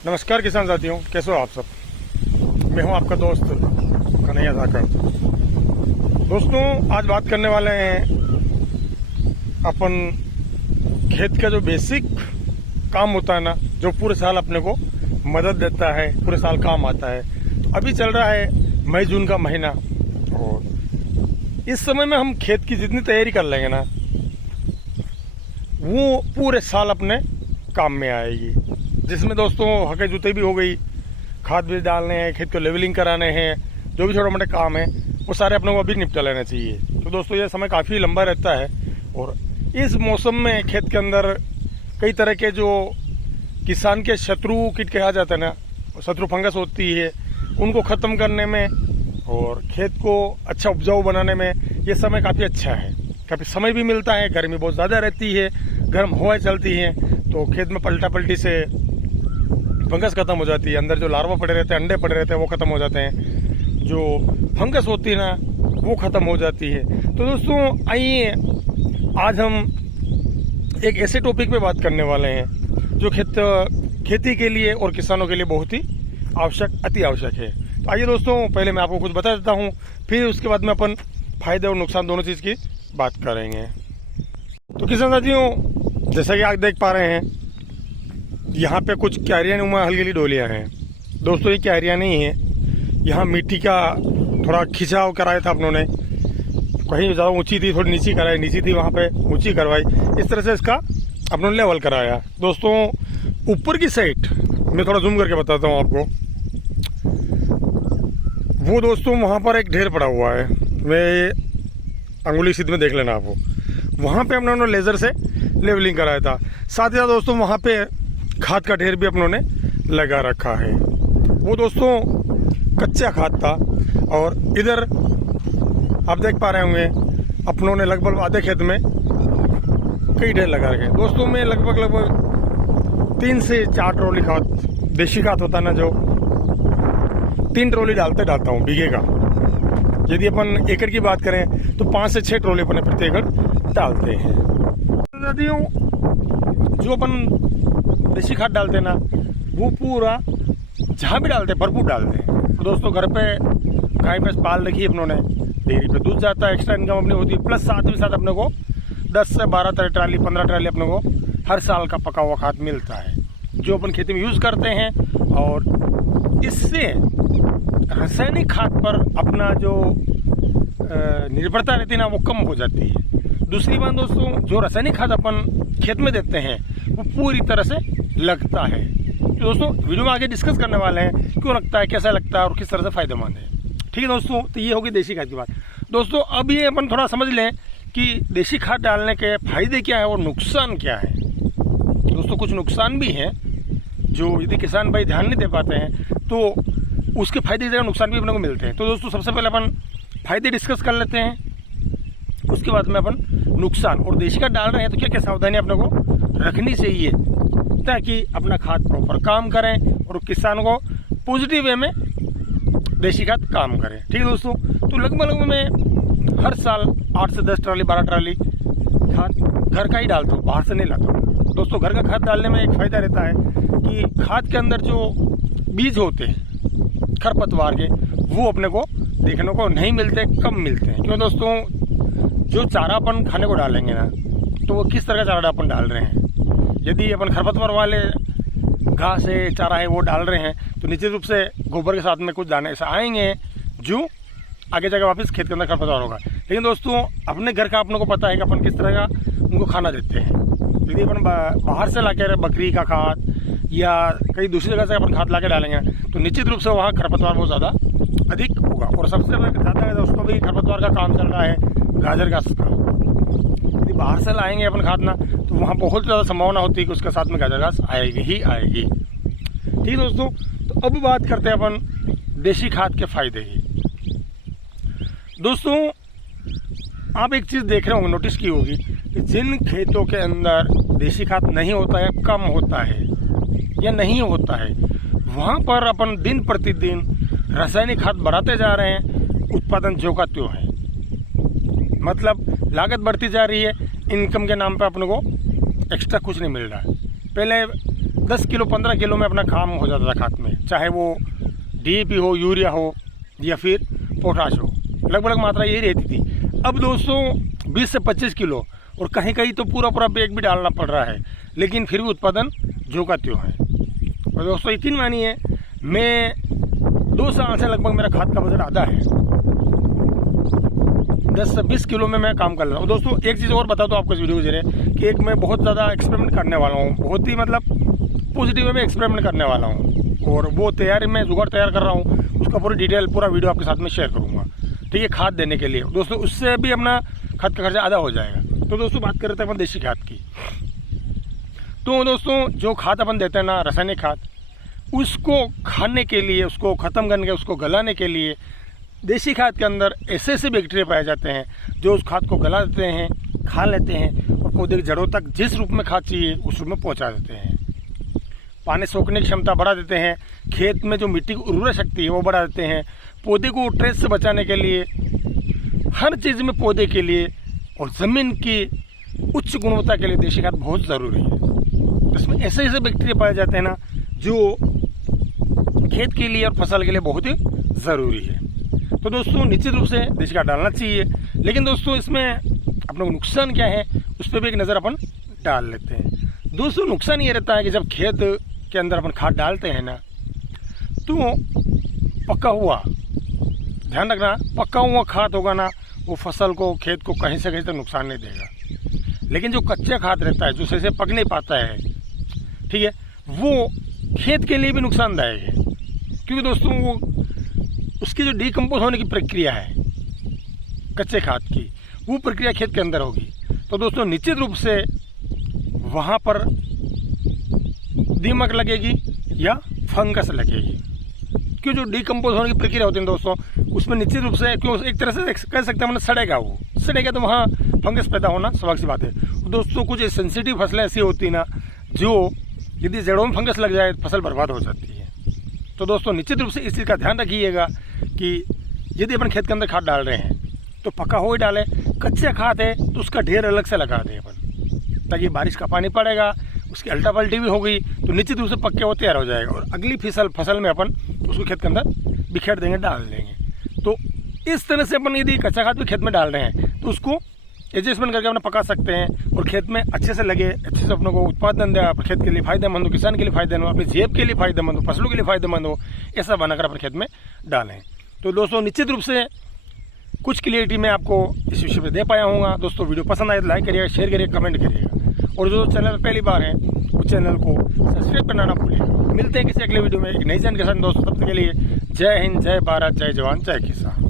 नमस्कार किसान साथियों, कैसे हो आप सब। मैं हूं आपका दोस्त कन्हैया धाकड़। दोस्तों, आज बात करने वाले हैं अपन खेत का जो बेसिक काम होता है ना, जो पूरे साल अपने को मदद देता है, पूरे साल काम आता है। तो अभी चल रहा है मई जून का महीना, और इस समय में हम खेत की जितनी तैयारी कर लेंगे ना, वो पूरे साल अपने काम में आएगी। जिसमें दोस्तों हके जुते भी हो गई, खाद बीज डालने हैं, खेत को लेवलिंग कराने हैं, जो भी छोटे मोटे काम है वो सारे अपने को अभी निपटा लेना चाहिए। तो दोस्तों ये समय काफ़ी लंबा रहता है, और इस मौसम में खेत के अंदर कई तरह के जो किसान के शत्रु कीट कहा जाता है ना, शत्रु फंगस होती है, उनको ख़त्म करने में और खेत को अच्छा उपजाऊ बनाने में ये समय काफ़ी अच्छा है। काफ़ी समय भी मिलता है, गर्मी बहुत ज़्यादा रहती है, गर्म हवाएं चलती हैं, तो खेत में पलटा पलटी से फंगस खत्म हो जाती है। अंदर जो लार्वा पड़े रहते हैं, अंडे पड़े रहते हैं, वो खत्म हो जाते हैं। जो फंगस होती है ना, वो खत्म हो जाती है। तो दोस्तों आइए आज हम एक ऐसे टॉपिक पे बात करने वाले हैं जो खेती के लिए और किसानों के लिए बहुत ही आवश्यक, अति आवश्यक है। तो आइए दोस्तों, पहले मैं आपको कुछ बता देता हूँ, फिर उसके बाद में अपन फायदे और नुकसान दोनों चीज़ की बात करेंगे। तो किसान साथियों, जैसा कि आप देख पा रहे हैं, यहाँ पे कुछ क्यारियाँ नुमा हल्की डोलियाँ हैं। दोस्तों ये क्यारियाँ नहीं है, यहाँ मिट्टी का थोड़ा खिंचाव कराया था अपनों ने, कहीं ज़्यादा ऊंची थी, थोड़ी नीची कराई, नीची थी वहाँ पे ऊंची करवाई, इस तरह से इसका अपनों ने लेवल कराया। दोस्तों ऊपर की साइड मैं थोड़ा जूम करके बताता हूँ आपको, वो दोस्तों वहाँ पर एक ढेर पड़ा हुआ है, मैं अंगुली सीध में देख लेना आपको, वहाँ पे अपनों ने लेज़र से लेवलिंग कराया था। साथ ही साथ दोस्तों वहाँ पे खाद का ढेर भी अपनों ने लगा रखा है। वो दोस्तों कच्चा खाद था, और इधर आप देख पा रहे होंगे अपनों ने लगभग आधे खेत में कई ढेर लगा रखे। दोस्तों मैं लगभग 3 से 4 ट्रॉली खाद, देसी खाद होता है ना, जो 3 ट्रॉली डालता हूँ बीघे का। यदि अपन एकड़ की बात करें तो 5 से 6 ट्रॉली अपन प्रति एकड़ डालते हैं। नदियों जो अपन देसी खाद डालते हैं ना, वो पूरा जहाँ भी डालते हैं भरपूर डालते हैं। तो दोस्तों घर पे गाय भैंस पाल रखी है अपनों ने, डेयरी पे दूध जाता है, एक्स्ट्रा इनकम अपनी होती है, प्लस साथ ही साथ अपने को 10 से 12 ट्राली 15 ट्राली अपने को हर साल का पका हुआ खाद मिलता है, जो अपन खेती में यूज़ करते हैं। और इससे रासायनिक खाद पर अपना जो निर्भरता रहती है ना, वो कम हो जाती है। दूसरी बात दोस्तों, जो रासायनिक खाद अपन खेत में देते हैं वो पूरी तरह से लगता है। तो दोस्तों वीडियो में आगे डिस्कस करने वाले हैं, क्यों लगता है, कैसा लगता है और किस तरह से फायदेमंद है। ठीक है दोस्तों, तो ये होगी देसी खाद की बात। दोस्तों अब ये अपन थोड़ा समझ लें कि देसी खाद डालने के फायदे क्या है और नुकसान क्या है। दोस्तों कुछ नुकसान भी हैं, जो यदि किसान भाई ध्यान नहीं दे पाते हैं तो उसके फायदे की जगह नुकसान भी अपने को मिलते हैं। तो दोस्तों सबसे पहले अपन फायदे डिस्कस कर लेते हैं, उसके बाद में अपन नुकसान। और देसी खाद डाल रहे हैं तो क्या क्या सावधानी अपने को रखनी चाहिए, ताकि अपना खाद प्रॉपर काम करें और किसान को पॉजिटिव वे में देसी खाद काम करें। ठीक है दोस्तों, तो लगभग मैं हर साल 8 से 10 ट्राली 12 ट्राली खाद घर का ही डालता हूँ, बाहर से नहीं लाता हूँ। दोस्तों घर का खाद डालने में एक फ़ायदा रहता है कि खाद के अंदर जो बीज होते हैं खरपतवार के, वो अपने को देखने को नहीं मिलते, कम मिलते हैं। क्यों दोस्तों, जो चारा अपन खाने को डालेंगे ना, तो वो किस तरह का चारा अपन डाल रहे हैं। यदि अपन खरपतवार वाले घास है, चारा है, वो डाल रहे हैं, तो निश्चित रूप से गोबर के साथ में कुछ दाने ऐसे आएंगे जो आगे जाकर वापस खेत के अंदर खरपतवार होगा। लेकिन दोस्तों अपने घर का अपने को पता है कि अपन किस तरह का उनको खाना देते हैं। यदि अपन बाहर से ला के बकरी का खाद या कहीं दूसरी जगह से अपन खाद ला के डालेंगे, तो निश्चित रूप से वहाँ खरपतवार बहुत ज़्यादा अधिक होगा। और सबसे ज़्यादा है दोस्तों भी खरपतवार का काम चल रहा है गाजर घास का। यदि बाहर से लाएंगे अपन खाद ना, तो वहाँ बहुत ज़्यादा संभावना होती है कि उसके साथ में गाजर घास आएगी ही आएगी। ठीक है दोस्तों, तो अब बात करते हैं अपन देसी खाद के फायदे की। दोस्तों आप एक चीज़ देख रहे होंगे, नोटिस की होगी कि जिन खेतों के अंदर देसी खाद नहीं होता है, कम होता है या नहीं होता है, वहाँ पर अपन दिन प्रतिदिन रासायनिक खाद बढ़ाते जा रहे हैं, उत्पादन जो का त्यों है। मतलब लागत बढ़ती जा रही है, इनकम के नाम पे अपने को एक्स्ट्रा कुछ नहीं मिल रहा है। पहले 10 किलो 15 किलो में अपना काम हो जाता था खाद में, चाहे वो DAP हो, यूरिया हो या फिर पोटाश हो, लगभग मात्रा यही रहती थी। अब दोस्तों 20 से 25 किलो और कहीं कहीं तो पूरा पूरा बैग भी डालना पड़ रहा है, लेकिन फिर भी उत्पादन जो का त्यों है। और दोस्तों यकीन मानिए, मैं 2 साल से लगभग मेरा खाद का बजट आधा है, 10 से 20 किलो में मैं काम कर रहा हूँ। दोस्तों एक चीज़ और बता दो आपको इस वीडियो के जरिए कि एक मैं बहुत ज़्यादा एक्सपेरिमेंट करने वाला हूँ, बहुत ही मतलब पॉजिटिव वे में एक्सपेरिमेंट करने वाला हूँ, और वो तैयारी में जुगाड़ तैयार कर रहा हूँ, उसका पूरी डिटेल पूरा वीडियो आपके साथ में शेयर करूँगा, ठीक है, खाद देने के लिए। दोस्तों उससे भी अपना खाद का खर्चा आधा हो जाएगा। तो दोस्तों बात कर रहे थे अपन देसी खाद की। तो दोस्तों जो खाद अपन देते हैं ना, रासायनिक खाद, उसको खाने के लिए, उसको ख़त्म करने के, उसको गलाने के लिए देसी खाद के अंदर ऐसे ऐसे बैक्टीरिया पाए जाते हैं जो उस खाद को गला देते हैं, खा लेते हैं और पौधे की जड़ों तक जिस रूप में खाद चाहिए उस रूप में पहुंचा देते हैं। पानी सोखने की क्षमता बढ़ा देते हैं, खेत में जो मिट्टी की उर्वरक शक्ति है वो बढ़ा देते हैं। पौधे को स्ट्रेस से बचाने के लिए, हर चीज़ में पौधे के लिए और ज़मीन की उच्च गुणवत्ता के लिए देसी खाद बहुत ज़रूरी है। इसमें ऐसे ऐसे बैक्टीरिया पाए जाते हैं ना जो खेत के लिए और फसल के लिए बहुत ही ज़रूरी है। तो दोस्तों निश्चित रूप से देसी खाद डालना चाहिए, लेकिन दोस्तों इसमें अपने को नुकसान क्या है उस पर भी एक नज़र अपन डाल लेते हैं। दोस्तों नुकसान ये रहता है कि जब खेत के अंदर अपन खाद डालते हैं ना, तो पका हुआ, ध्यान रखना, पका हुआ खाद होगा ना, वो फसल को, खेत को कहीं से कहीं तक नुकसान नहीं देगा। लेकिन जो कच्चा खाद रहता है, जो सही से पक नहीं पाता है, ठीक है, वो खेत के लिए भी नुकसानदायक है, क्योंकि दोस्तों वो उसकी जो डिकम्पोज होने की प्रक्रिया है कच्चे खाद की, वो प्रक्रिया खेत के अंदर होगी। तो दोस्तों निश्चित रूप से वहाँ पर दीमक लगेगी या फंगस लगेगी, क्यों जो डिकम्पोज होने की प्रक्रिया होती है दोस्तों, उसमें निश्चित रूप से क्यों एक तरह से कह सकते हैं सड़ेगा, वो सड़ेगा तो वहाँ फंगस पैदा होना स्वाभाविक सी बात है। दोस्तों कुछ सेंसिटिव फसलें ऐसी होती है ना, जो यदि जड़ों में फंगस लग जाए फसल बर्बाद हो जाती है। तो दोस्तों निश्चित रूप से इस चीज़ का ध्यान रखिएगा कि यदि अपन खेत के अंदर खाद डाल रहे हैं तो पका हो ही डालें, कच्चा खाद है तो उसका ढेर अलग से लगा दें अपन, ताकि बारिश का पानी पड़ेगा, उसकी अल्टा पल्टी भी हो गई तो निश्चित रूप से पक्के वो तैयार हो जाएगा, और अगली फसल में अपन उसको खेत के अंदर बिखेर देंगे, डाल देंगे। तो इस तरह से अपन यदि कच्चा खाद भी खेत में डाल रहे हैं तो उसको एडजस्टमेंट करके अपना पका सकते हैं और खेत में अच्छे से लगे, अच्छे से अपने को उत्पादन दे, अपने खेत के लिए फायदेमंद हो, किसान के लिए फायदेमंद हो, अपनी जेब के लिए फायदेमंद हो, फसलों के लिए फायदेमंद हो, ऐसा बनाकर अपने खेत में डालें। तो दोस्तों निश्चित रूप से कुछ क्लियरिटी मैं आपको इस विषय पर दे पाया हूँ। दोस्तों वीडियो पसंद आए तो लाइक करिएगा, शेयर करिएगा, कमेंट करिएगा, और जो चैनल पहली बार है वो चैनल को सब्सक्राइब करना ना भूलिएगा। मिलते हैं किसी अगले वीडियो में एक नई जानकारी के साथ दोस्तों, तब तक के लिए जय हिंद, जय भारत, जय जवान, जय किसान।